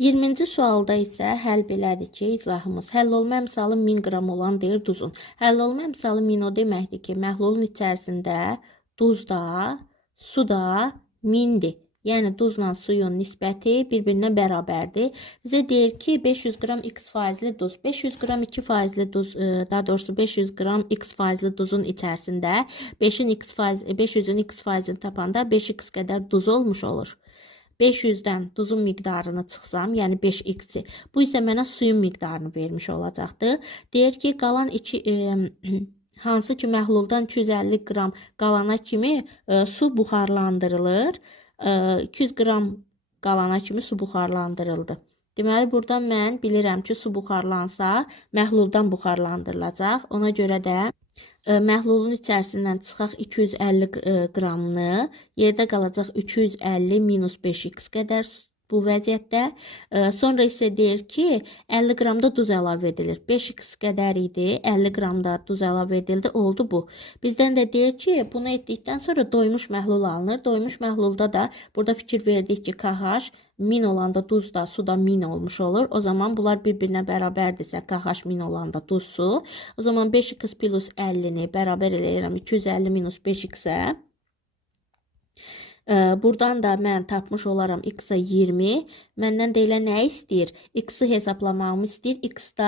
20-ci sualda isə həll belədir ki, izahımız həll olma əmsalı 1000 qram olan deyir duzun. Həll olma əmsalı 1000 o deməkdir ki, məhlulun içərisində duz da, su da 1000-dir. Yəni duzla suyun nisbəti bir-birinə bərabərdir. Bizə deyir ki, 500 qram x faizli duz, 500 qram 2 faizli duz, daha doğrusu 500 qram x faizli duzun içərisində 500-ün x faizini tapanda 5x qədər duz olmuş olur. 500-dən duzun miqdarını çıxsam, yəni 5x-i, bu isə mənə suyun miqdarını vermiş olacaqdır. Deyir ki, qalan hansı ki məhluldan 250 qram qalana kimi su buxarlandırılır. 200 qram qalana kimi su buxarlandırıldı. Deməli, buradan mən bilirəm ki, su buxarlansa, məhluldan buxarlandırılacaq. Ona görə də məhlulun içərisindən çıxaq 250 qramını, yerdə qalacaq 250 minus 5x qədər bu vəziyyətdə. Sonra isə deyir ki, 50 qramda duz əlavə edilir. 5x qədər idi, 50 qramda duz əlavə edildi, oldu bu. Bizdən də deyir ki, bunu etdikdən sonra doymuş məhlul alınır. Doymuş məhlulda da burada fikir verdik ki, KH 1000 olanda duz da, su da 1000 olmuş olur. O zaman bunlar bir-birinə bərabərdirsə, KH 1000 olanda duz, su. O zaman 5x plus 50-ni bərabər eləyirəm 250 minus 5x-ə. Buradan da mən tapmış olaram x-a 20. Məndən deyilən nə istəyir? X-i hesablamağımı istəyir. X-da